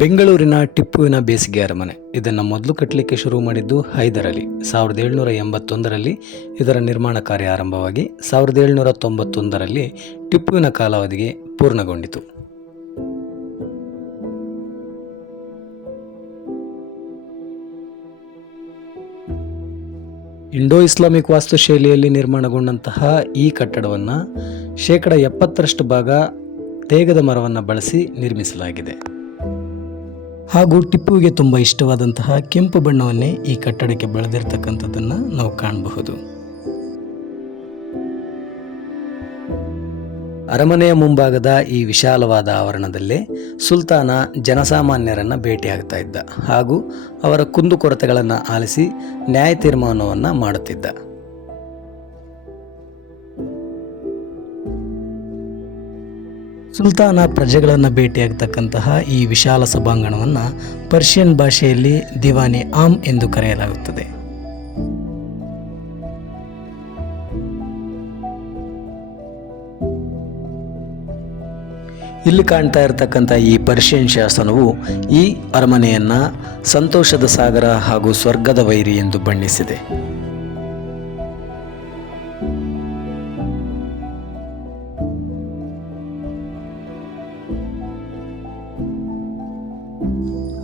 ಬೆಂಗಳೂರಿನ ಟಿಪ್ಪುವಿನ ಬೇಸಿಗೆ ಅರಮನೆ ಇದನ್ನು ಮೊದಲು ಕಟ್ಟಲಿಕ್ಕೆ ಶುರು ಮಾಡಿದ್ದು ಹೈದರ್ ಅಲಿ 1781ರಲ್ಲಿ ಇದರ ನಿರ್ಮಾಣ ಕಾರ್ಯ ಆರಂಭವಾಗಿ 1791ರಲ್ಲಿ ಟಿಪ್ಪುವಿನ ಕಾಲಾವಧಿಗೆ ಪೂರ್ಣಗೊಂಡಿತು. ಇಂಡೋ ಇಸ್ಲಾಮಿಕ್ ವಾಸ್ತುಶೈಲಿಯಲ್ಲಿ ನಿರ್ಮಾಣಗೊಂಡಂತಹ ಈ ಕಟ್ಟಡವನ್ನು 70% ಭಾಗ ತೇಗದ ಮರವನ್ನು ಬಳಸಿ ನಿರ್ಮಿಸಲಾಗಿದೆ. ಹಾಗೂ ಟಿಪ್ಪುವಿಗೆ ತುಂಬ ಇಷ್ಟವಾದಂತಹ ಕೆಂಪು ಬಣ್ಣವನ್ನೇ ಈ ಕಟ್ಟಡಕ್ಕೆ ಬೆಳೆದಿರ್ತಕ್ಕಂಥದ್ದನ್ನು ನಾವು ಕಾಣಬಹುದು. ಅರಮನೆಯ ಮುಂಭಾಗದ ಈ ವಿಶಾಲವಾದ ಆವರಣದಲ್ಲೇ ಸುಲ್ತಾನ ಜನಸಾಮಾನ್ಯರನ್ನು ಭೇಟಿಯಾಗ್ತಾ ಇದ್ದ ಹಾಗೂ ಅವರ ಕುಂದುಕೊರತೆಗಳನ್ನು ಆಲಿಸಿ ನ್ಯಾಯ ತೀರ್ಮಾನವನ್ನು ಮಾಡುತ್ತಿದ್ದ. ಸುಲ್ತಾನ ಪ್ರಜೆಗಳನ್ನು ಭೇಟಿಯಾಗತಕ್ಕಂತಹ ಈ ವಿಶಾಲ ಸಭಾಂಗಣವನ್ನು ಪರ್ಷಿಯನ್ ಭಾಷೆಯಲ್ಲಿ ದಿವಾನಿ ಆಮ್ ಎಂದು ಕರೆಯಲಾಗುತ್ತದೆ. ಇಲ್ಲಿ ಕಾಣ್ತಾ ಇರತಕ್ಕಂಥ ಈ ಪರ್ಷಿಯನ್ ಶಾಸನವು ಈ ಅರಮನೆಯನ್ನು ಸಂತೋಷದ ಸಾಗರ ಹಾಗೂ ಸ್ವರ್ಗದ ವೈರಿ ಎಂದು ಬಣ್ಣಿಸಿದೆ.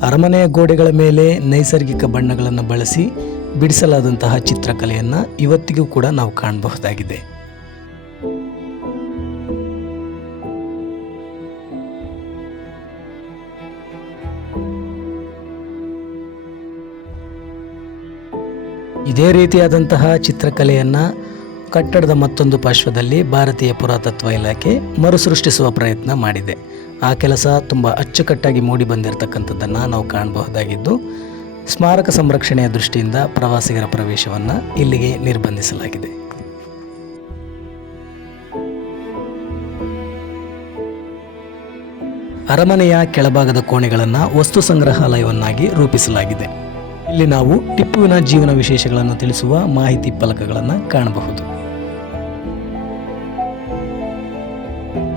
ಅರಮನೆಯ ಗೋಡೆಗಳ ಮೇಲೆ ನೈಸರ್ಗಿಕ ಬಣ್ಣಗಳನ್ನು ಬಳಸಿ ಬಿಡಿಸಲಾದಂತಹ ಚಿತ್ರಕಲೆಯನ್ನು ಇವತ್ತಿಗೂ ಕೂಡ ನಾವು ಕಾಣಬಹುದಾಗಿದೆ. ಇದೇ ರೀತಿಯಾದಂತಹ ಚಿತ್ರಕಲೆಯನ್ನು ಕಟ್ಟಡದ ಮತ್ತೊಂದು ಪಾರ್ಶ್ವದಲ್ಲಿ ಭಾರತೀಯ ಪುರಾತತ್ವ ಇಲಾಖೆ ಮರುಸೃಷ್ಟಿಸುವ ಪ್ರಯತ್ನ ಮಾಡಿದೆ. ಆ ಕೆಲಸ ತುಂಬ ಅಚ್ಚುಕಟ್ಟಾಗಿ ಮೂಡಿ ಬಂದಿರತಕ್ಕಂಥದ್ದನ್ನು ನಾವು ಕಾಣಬಹುದಾಗಿದ್ದು, ಸ್ಮಾರಕ ಸಂರಕ್ಷಣೆಯ ದೃಷ್ಟಿಯಿಂದ ಪ್ರವಾಸಿಗರ ಪ್ರವೇಶವನ್ನು ಇಲ್ಲಿಗೆ ನಿರ್ಬಂಧಿಸಲಾಗಿದೆ. ಅರಮನೆಯ ಕೆಳಭಾಗದ ಕೋಣೆಗಳನ್ನು ವಸ್ತು ಸಂಗ್ರಹಾಲಯವನ್ನಾಗಿ ರೂಪಿಸಲಾಗಿದೆ. ಇಲ್ಲಿ ನಾವು ಟಿಪ್ಪುವಿನ ಜೀವನ ವಿಶೇಷಗಳನ್ನು ತಿಳಿಸುವ ಮಾಹಿತಿ ಫಲಕಗಳನ್ನು ಕಾಣಬಹುದು.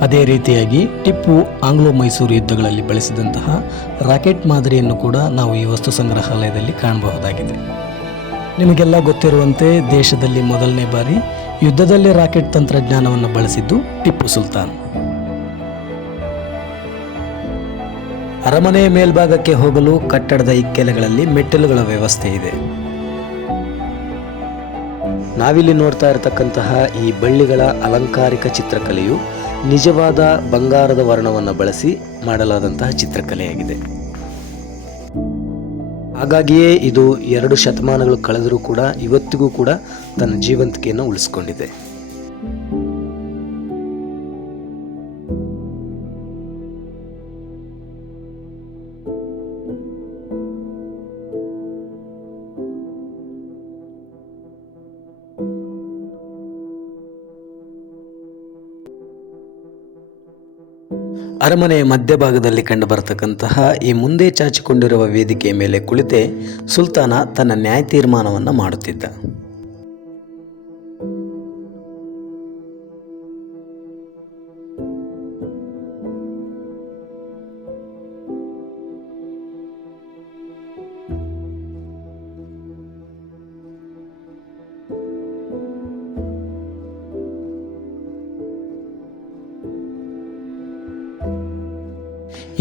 ಅದೇ ರೀತಿಯಾಗಿ ಟಿಪ್ಪು ಆಂಗ್ಲೋ ಮೈಸೂರು ಯುದ್ಧಗಳಲ್ಲಿ ಬಳಸಿದಂತಹ ರಾಕೆಟ್ ಮಾದರಿಯನ್ನು ಕೂಡ ನಾವು ಈ ವಸ್ತು ಸಂಗ್ರಹಾಲಯದಲ್ಲಿ ಕಾಣಬಹುದಾಗಿದೆ. ನಿಮಗೆಲ್ಲ ಗೊತ್ತಿರುವಂತೆ ದೇಶದಲ್ಲಿ ಮೊದಲನೇ ಬಾರಿ ಯುದ್ಧದಲ್ಲಿ ರಾಕೆಟ್ ತಂತ್ರಜ್ಞಾನವನ್ನು ಬಳಸಿದ್ದು ಟಿಪ್ಪು ಸುಲ್ತಾನ್. ಅರಮನೆಯ ಮೇಲ್ಭಾಗಕ್ಕೆ ಹೋಗಲು ಕಟ್ಟಡದ ಇಕ್ಕೆಲೆಗಳಲ್ಲಿ ಮೆಟ್ಟಿಲುಗಳ ವ್ಯವಸ್ಥೆ ಇದೆ. ನಾವಿಲ್ಲಿ ನೋಡ್ತಾ ಇರತಕ್ಕಂತಹ ಈ ಬಳ್ಳಿಗಳ ಅಲಂಕಾರಿಕ ಚಿತ್ರಕಲೆಯು ನಿಜವಾದ ಬಂಗಾರದ ವರ್ಣವನ್ನು ಬಳಸಿ ಮಾಡಲಾದಂತಹ ಚಿತ್ರಕಲೆಯಾಗಿದೆ. ಹಾಗಾಗಿಯೇ ಇದು 2 ಶತಮಾನಗಳು ಕಳೆದರೂ ಕೂಡ ಇವತ್ತಿಗೂ ಕೂಡ ತನ್ನ ಜೀವಂತಿಕೆಯನ್ನು ಉಳಿಸಿಕೊಂಡಿದೆ. ಅರಮನೆಯ ಮಧ್ಯಭಾಗದಲ್ಲಿ ಕಂಡುಬರತಕ್ಕಂತಹ ಈ ಮುಂದೆ ಚಾಚಿಕೊಂಡಿರುವ ವೇದಿಕೆಯ ಮೇಲೆ ಕುಳಿತೆ ಸುಲ್ತಾನ ತನ್ನ ನ್ಯಾಯ ತೀರ್ಮಾನವನ್ನು ಮಾಡುತ್ತಿದ್ದ.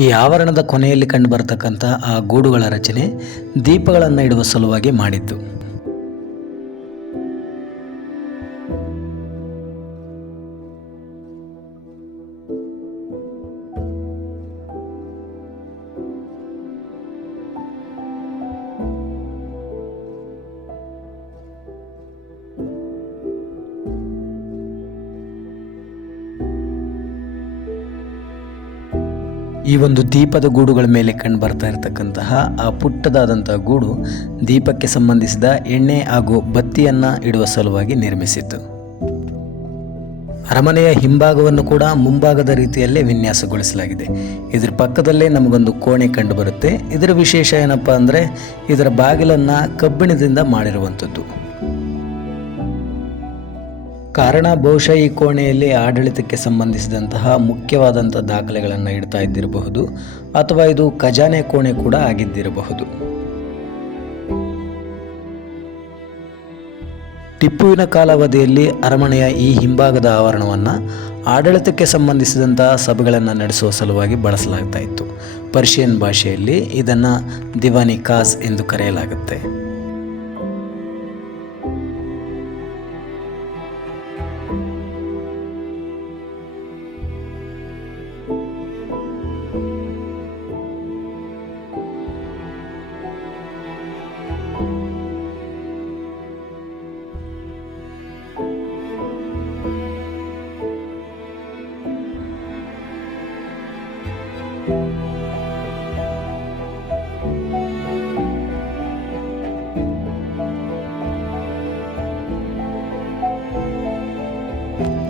ಈ ಆವರಣದ ಕೊನೆಯಲ್ಲಿ ಕಂಡುಬರತಕ್ಕಂಥ ಆ ಗೂಡುಗಳ ರಚನೆ ದೀಪಗಳನ್ನು ಇಡುವ ಸಲುವಾಗಿ ಮಾಡಿದ್ದು. ಈ ಒಂದು ದೀಪದ ಗೂಡುಗಳ ಮೇಲೆ ಕಂಡು ಬರ್ತಾ ಇರತಕ್ಕಂತಹ ಆ ಪುಟ್ಟದಾದಂತಹ ಗೂಡು ದೀಪಕ್ಕೆ ಸಂಬಂಧಿಸಿದ ಎಣ್ಣೆ ಹಾಗೂ ಬತ್ತಿಯನ್ನು ಇಡುವ ಸಲುವಾಗಿ ನಿರ್ಮಿಸಿತ್ತು. ಅರಮನೆಯ ಹಿಂಭಾಗವನ್ನು ಕೂಡ ಮುಂಭಾಗದ ರೀತಿಯಲ್ಲೇ ವಿನ್ಯಾಸಗೊಳಿಸಲಾಗಿದೆ. ಇದರ ಪಕ್ಕದಲ್ಲೇ ನಮಗೊಂದು ಕೋಣೆ ಕಂಡು ಬರುತ್ತೆ. ಇದರ ವಿಶೇಷ ಏನಪ್ಪ ಅಂದರೆ ಇದರ ಬಾಗಿಲನ್ನು ಕಬ್ಬಿಣದಿಂದ ಮಾಡಿರುವಂಥದ್ದು. ಕಾರಣ ಬಹುಶಃ ಈ ಕೋಣೆಯಲ್ಲಿ ಆಡಳಿತಕ್ಕೆ ಸಂಬಂಧಿಸಿದಂತಹ ಮುಖ್ಯವಾದಂಥ ದಾಖಲೆಗಳನ್ನು ಇಡ್ತಾ ಇದ್ದಿರಬಹುದು, ಅಥವಾ ಇದು ಖಜಾನೆ ಕೋಣೆ ಕೂಡ ಆಗಿದ್ದಿರಬಹುದು. ಟಿಪ್ಪುವಿನ ಕಾಲಾವಧಿಯಲ್ಲಿ ಅರಮನೆಯ ಈ ಹಿಂಭಾಗದ ಆವರಣವನ್ನು ಆಡಳಿತಕ್ಕೆ ಸಂಬಂಧಿಸಿದಂತಹ ಸಭೆಗಳನ್ನು ನಡೆಸುವ ಸಲುವಾಗಿ ಬಳಸಲಾಗ್ತಾ ಇತ್ತು. ಪರ್ಷಿಯನ್ ಭಾಷೆಯಲ್ಲಿ ಇದನ್ನು ದಿವಾನಿ ಖಾಸ್ ಎಂದು ಕರೆಯಲಾಗುತ್ತೆ.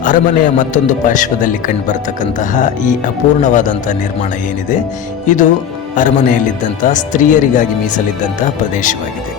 ಅರಮನೆಯ ಮತ್ತೊಂದು ಪಾರ್ಶ್ವದಲ್ಲಿ ಕಂಡುಬರತಕ್ಕಂತಹ ಈ ಅಪೂರ್ಣವಾದಂತಹ ನಿರ್ಮಾಣ ಏನಿದೆ, ಇದು ಅರಮನೆಯಲ್ಲಿದ್ದಂತಹ ಸ್ತ್ರೀಯರಿಗಾಗಿ ಮೀಸಲಿದ್ದಂತಹ ಪ್ರದೇಶವಾಗಿದೆ.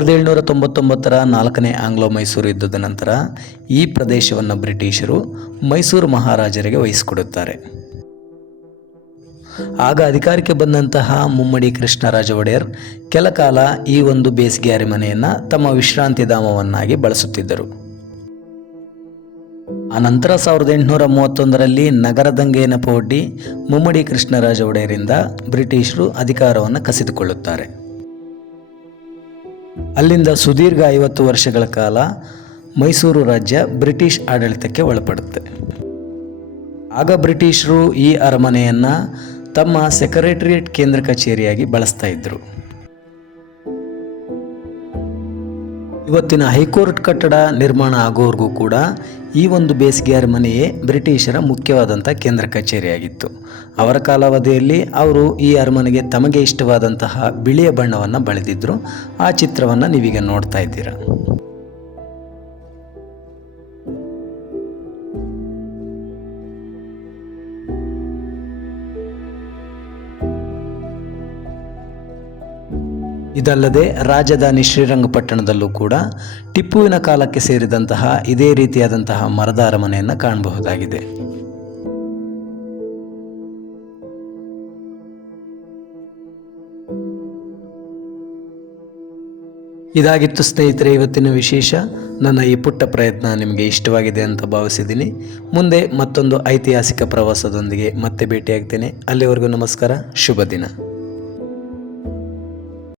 ಸಾವಿರದ 1799ರ 4ನೇ ಆಂಗ್ಲೋ ಮೈಸೂರು ಯುದ್ಧದ ನಂತರ ಈ ಪ್ರದೇಶವನ್ನು ಬ್ರಿಟಿಷರು ಮೈಸೂರು ಮಹಾರಾಜರಿಗೆ ವಹಿಸಿಕೊಡುತ್ತಾರೆ. ಆಗ ಅಧಿಕಾರಕ್ಕೆ ಬಂದಂತಹ ಮುಮ್ಮಡಿ ಕೃಷ್ಣರಾಜ ಒಡೆಯರ್ ಕೆಲ ಕಾಲ ಈ ಒಂದು ಬೇಸಿಗೆ ಅರಮನೆಯನ್ನು ತಮ್ಮ ವಿಶ್ರಾಂತಿ ಧಾಮವನ್ನಾಗಿ ಬಳಸುತ್ತಿದ್ದರು. ಅನಂತರ 1831ರಲ್ಲಿ ನಗರ ದಂಗೆಯ ನೆಪವೊಡ್ಡಿ ಮುಮ್ಮಡಿ ಕೃಷ್ಣರಾಜ ಒಡೆಯರಿಂದ ಬ್ರಿಟಿಷರು ಅಧಿಕಾರವನ್ನು ಕಸಿದುಕೊಳ್ಳುತ್ತಾರೆ. ಅಲ್ಲಿಂದ ಸುದೀರ್ಘ 50 ವರ್ಷಗಳ ಕಾಲ ಮೈಸೂರು ರಾಜ್ಯ ಬ್ರಿಟಿಷ್ ಆಡಳಿತಕ್ಕೆ ಒಳಪಡುತ್ತೆ. ಆಗ ಬ್ರಿಟಿಷರು ಈ ಅರಮನೆಯನ್ನು ತಮ್ಮ ಸೆಕ್ರೆಟರಿಯೇಟ್ ಕೇಂದ್ರ ಕಚೇರಿಯಾಗಿ ಬಳಸ್ತಾ ಇದ್ದರು. ಇವತ್ತಿನ ಹೈಕೋರ್ಟ್ ಕಟ್ಟಡ ನಿರ್ಮಾಣ ಆಗೋವರೆಗೂ ಕೂಡ ಈ ಒಂದು ಬೇಸಿಗೆ ಅರಮನೆಯೇ ಬ್ರಿಟಿಷರ ಮುಖ್ಯವಾದಂಥ ಕೇಂದ್ರ ಕಚೇರಿಯಾಗಿತ್ತು. ಅವರ ಕಾಲಾವಧಿಯಲ್ಲಿ ಅವರು ಈ ಅರಮನೆಗೆ ತಮಗೆ ಇಷ್ಟವಾದಂತಹ ಬಿಳಿಯ ಬಣ್ಣವನ್ನು ಬಳಿದಿದ್ದರು. ಆ ಚಿತ್ರವನ್ನು ನೀವೀಗ ನೋಡ್ತಾ ಇದ್ದೀರಾ. ಇದಲ್ಲದೆ ರಾಜಧಾನಿ ಶ್ರೀರಂಗಪಟ್ಟಣದಲ್ಲೂ ಕೂಡ ಟಿಪ್ಪುವಿನ ಕಾಲಕ್ಕೆ ಸೇರಿದಂತಹ ಇದೇ ರೀತಿಯಾದಂತಹ ಮರದ ಅರಮನೆಯನ್ನು ಕಾಣಬಹುದಾಗಿದೆ. ಇದಾಗಿತ್ತು ಸ್ನೇಹಿತರೆ ಇವತ್ತಿನ ವಿಶೇಷ. ನನ್ನ ಈ ಪುಟ್ಟ ಪ್ರಯತ್ನ ನಿಮಗೆ ಇಷ್ಟವಾಗಿದೆ ಅಂತ ಭಾವಿಸಿದ್ದೀನಿ. ಮುಂದೆ ಮತ್ತೊಂದು ಐತಿಹಾಸಿಕ ಪ್ರವಾಸದೊಂದಿಗೆ ಮತ್ತೆ ಭೇಟಿಯಾಗ್ತೇನೆ. ಅಲ್ಲಿವರೆಗೂ ನಮಸ್ಕಾರ, ಶುಭ ದಿನ.